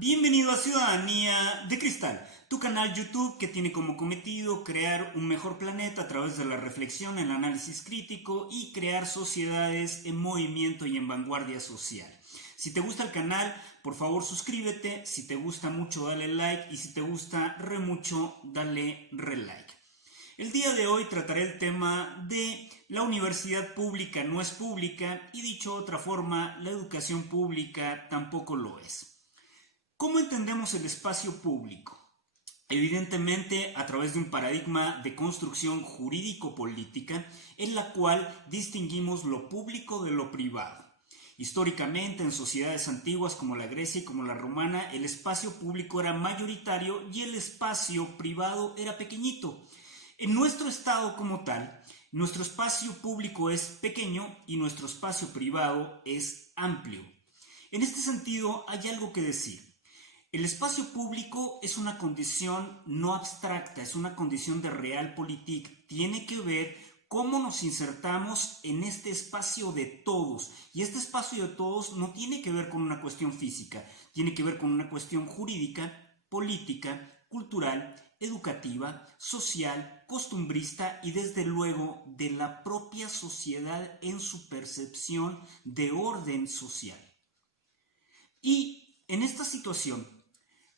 Bienvenido a Ciudadanía de Cristal, tu canal YouTube que tiene como cometido crear un mejor planeta a través de la reflexión, el análisis crítico y crear sociedades en movimiento y en vanguardia social. Si te gusta el canal, por favor suscríbete, si te gusta mucho dale like y si te gusta re mucho dale re like. El día de hoy trataré el tema de la universidad pública no es pública y dicho de otra forma, la educación pública tampoco lo es. ¿Cómo entendemos el espacio público? Evidentemente a través de un paradigma de construcción jurídico-política en la cual distinguimos lo público de lo privado. Históricamente, en sociedades antiguas como la Grecia y como la romana, el espacio público era mayoritario y el espacio privado era pequeñito. En nuestro estado como tal, nuestro espacio público es pequeño y nuestro espacio privado es amplio. En este sentido, hay algo que decir. El espacio público es una condición no abstracta, es una condición de realpolitik. Tiene que ver cómo nos insertamos en este espacio de todos. Y este espacio de todos no tiene que ver con una cuestión física, tiene que ver con una cuestión jurídica, política, cultural, educativa, social, costumbrista y desde luego de la propia sociedad en su percepción de orden social. Y en esta situación,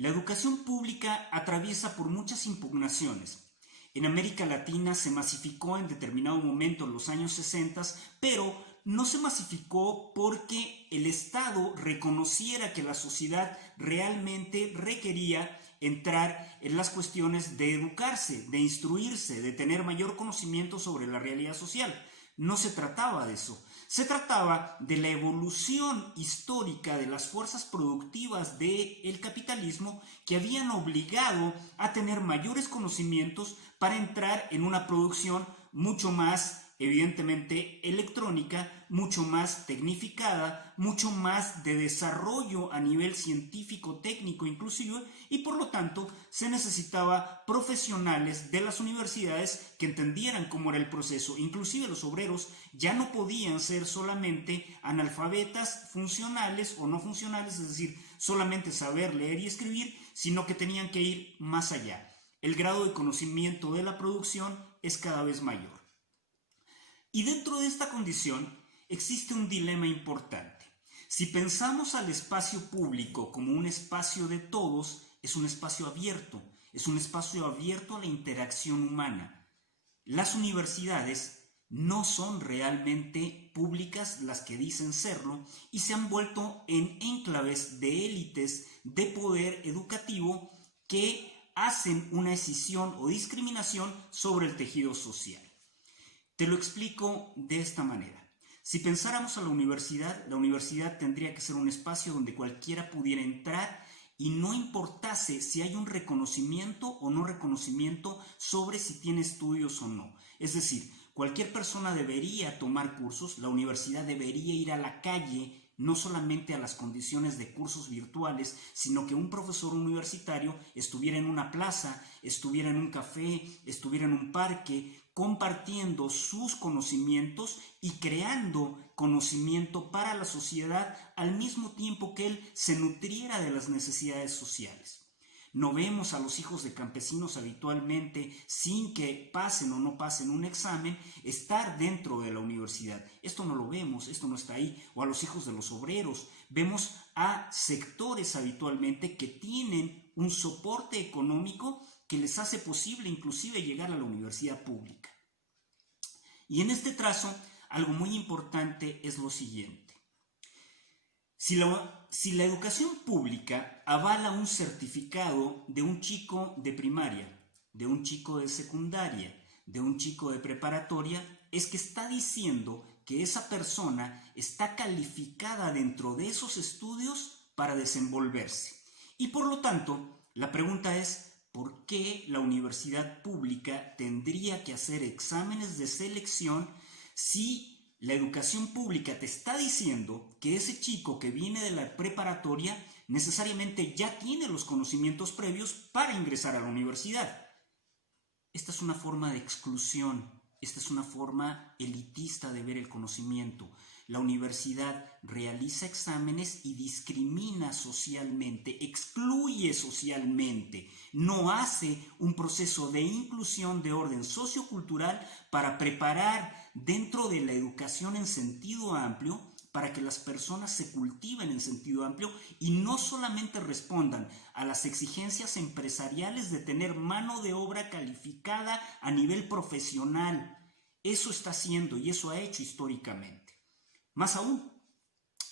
la educación pública atraviesa por muchas impugnaciones. En América Latina se masificó en determinado momento en los años 60, pero no se masificó porque el Estado reconociera que la sociedad realmente requería entrar en las cuestiones de educarse, de instruirse, de tener mayor conocimiento sobre la realidad social. No se trataba de eso. Se trataba de la evolución histórica de las fuerzas productivas del capitalismo que habían obligado a tener mayores conocimientos para entrar en una producción mucho más, evidentemente, electrónica, mucho más tecnificada, mucho más de desarrollo a nivel científico, técnico inclusive, y por lo tanto se necesitaba profesionales de las universidades que entendieran cómo era el proceso. Inclusive los obreros ya no podían ser solamente analfabetas funcionales o no funcionales, es decir, solamente saber leer y escribir, sino que tenían que ir más allá. El grado de conocimiento de la producción es cada vez mayor. Y dentro de esta condición existe un dilema importante. Si pensamos al espacio público como un espacio de todos, es un espacio abierto a la interacción humana. Las universidades no son realmente públicas las que dicen serlo y se han vuelto en enclaves de élites de poder educativo que hacen una escisión o discriminación sobre el tejido social. Te lo explico de esta manera. Si pensáramos a la universidad tendría que ser un espacio donde cualquiera pudiera entrar y no importase si hay un reconocimiento o no reconocimiento sobre si tiene estudios o no. Es decir, cualquier persona debería tomar cursos, la universidad debería ir a la calle, no solamente a las condiciones de cursos virtuales, sino que un profesor universitario estuviera en una plaza, estuviera en un café, estuviera en un parque, compartiendo sus conocimientos y creando conocimiento para la sociedad al mismo tiempo que él se nutriera de las necesidades sociales. No vemos a los hijos de campesinos habitualmente, sin que pasen o no pasen un examen, estar dentro de la universidad. Esto no lo vemos, esto no está ahí. O a los hijos de los obreros. Vemos a sectores habitualmente que tienen un soporte económico que les hace posible inclusive llegar a la universidad pública. Y en este trazo, algo muy importante es lo siguiente. Si la educación pública avala un certificado de un chico de primaria, de un chico de secundaria, de un chico de preparatoria, es que está diciendo que esa persona está calificada dentro de esos estudios para desenvolverse. Y por lo tanto, la pregunta es, ¿por qué la universidad pública tendría que hacer exámenes de selección si la educación pública te está diciendo que ese chico que viene de la preparatoria necesariamente ya tiene los conocimientos previos para ingresar a la universidad? Esta es una forma de exclusión. esta es una forma elitista de ver el conocimiento. La universidad realiza exámenes y discrimina socialmente, excluye socialmente, no hace un proceso de inclusión de orden sociocultural para preparar dentro de la educación en sentido amplio, para que las personas se cultiven en sentido amplio y no solamente respondan a las exigencias empresariales de tener mano de obra calificada a nivel profesional. Eso está haciendo y eso ha hecho históricamente. Más aún,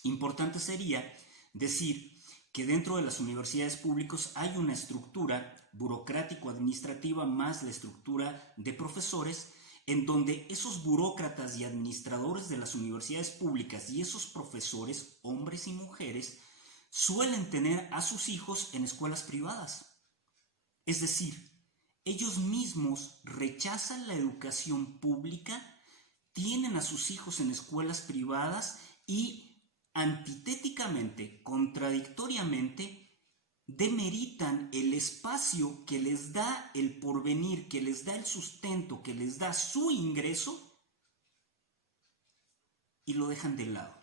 importante sería decir que dentro de las universidades públicas hay una estructura burocrático-administrativa más la estructura de profesores, en donde esos burócratas y administradores de las universidades públicas y esos profesores, hombres y mujeres, suelen tener a sus hijos en escuelas privadas. Es decir, ellos mismos rechazan la educación pública, tienen a sus hijos en escuelas privadas y antitéticamente, contradictoriamente, demeritan el espacio que les da el porvenir, que les da el sustento, que les da su ingreso y lo dejan de lado.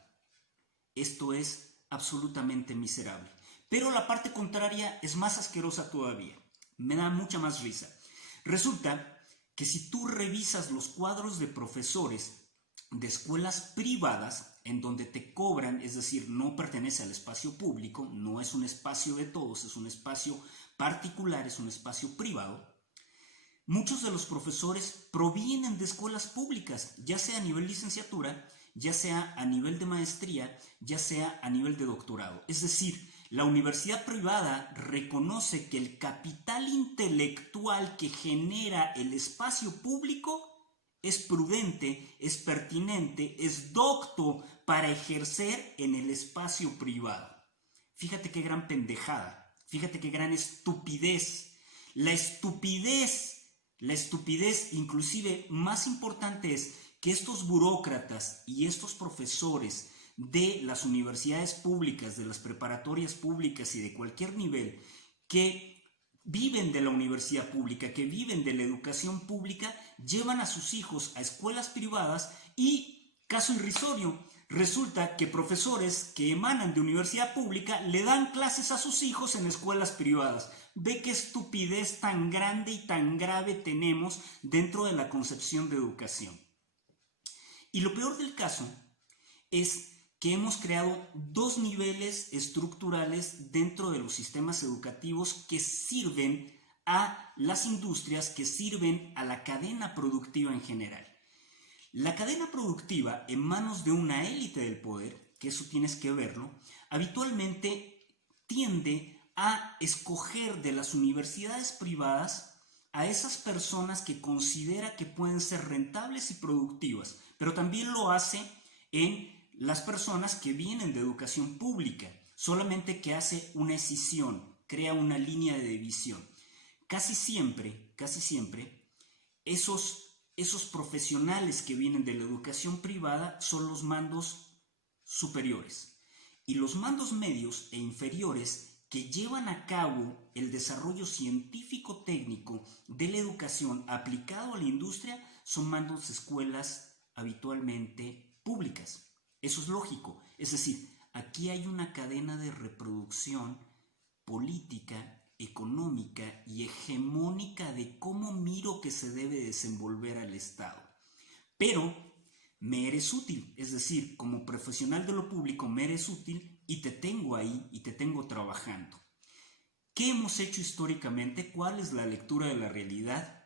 Esto es absolutamente miserable. Pero la parte contraria es más asquerosa todavía. Me da mucha más risa. Resulta que si tú revisas los cuadros de profesores de escuelas privadas, en donde te cobran, es decir, no pertenece al espacio público, no es un espacio de todos, es un espacio particular, es un espacio privado, muchos de los profesores provienen de escuelas públicas, ya sea a nivel licenciatura, ya sea a nivel de maestría, ya sea a nivel de doctorado. Es decir, la universidad privada reconoce que el capital intelectual que genera el espacio público es prudente, es pertinente, es docto para ejercer en el espacio privado. Fíjate qué gran pendejada, fíjate qué gran estupidez. La estupidez inclusive más importante es que estos burócratas y estos profesores de las universidades públicas, de las preparatorias públicas y de cualquier nivel, que viven de la universidad pública, que viven de la educación pública, llevan a sus hijos a escuelas privadas y, caso irrisorio, resulta que profesores que emanan de universidad pública le dan clases a sus hijos en escuelas privadas. Ve qué estupidez tan grande y tan grave tenemos dentro de la concepción de educación. Y lo peor del caso es que hemos creado dos niveles estructurales dentro de los sistemas educativos que sirven a las industrias, que sirven a la cadena productiva en general. La cadena productiva en manos de una élite del poder, que eso tienes que verlo, habitualmente tiende a escoger de las universidades privadas a esas personas que considera que pueden ser rentables y productivas, pero también lo hace en las personas que vienen de educación pública, solamente que hace una escisión, crea una línea de división. Casi siempre, esos profesionales que vienen de la educación privada son los mandos superiores. Y los mandos medios e inferiores que llevan a cabo el desarrollo científico-técnico de la educación aplicado a la industria son mandos de escuelas habitualmente públicas. Eso es lógico, es decir, aquí hay una cadena de reproducción política, económica y hegemónica de cómo miro que se debe desenvolver al Estado. Pero me eres útil, es decir, como profesional de lo público me eres útil y te tengo ahí y te tengo trabajando. ¿Qué hemos hecho históricamente? ¿Cuál es la lectura de la realidad?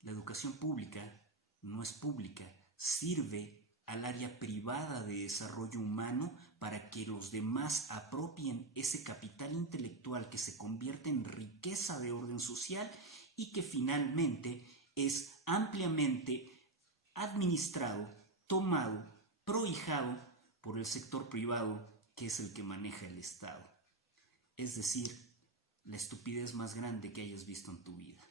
La educación pública no es pública, sirve al área privada de desarrollo humano para que los demás apropien ese capital intelectual que se convierte en riqueza de orden social y que finalmente es ampliamente administrado, tomado, prohijado por el sector privado, que es el que maneja el Estado. Es decir, la estupidez más grande que hayas visto en tu vida.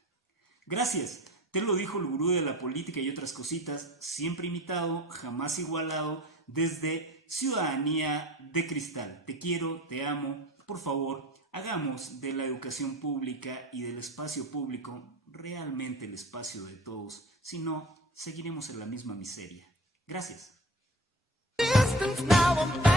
Gracias. Te lo dijo el gurú de la política y otras cositas, siempre imitado, jamás igualado, desde Ciudadanía de Cristal. Te quiero, te amo, por favor, hagamos de la educación pública y del espacio público realmente el espacio de todos, si no, seguiremos en la misma miseria. Gracias. Distance now I'm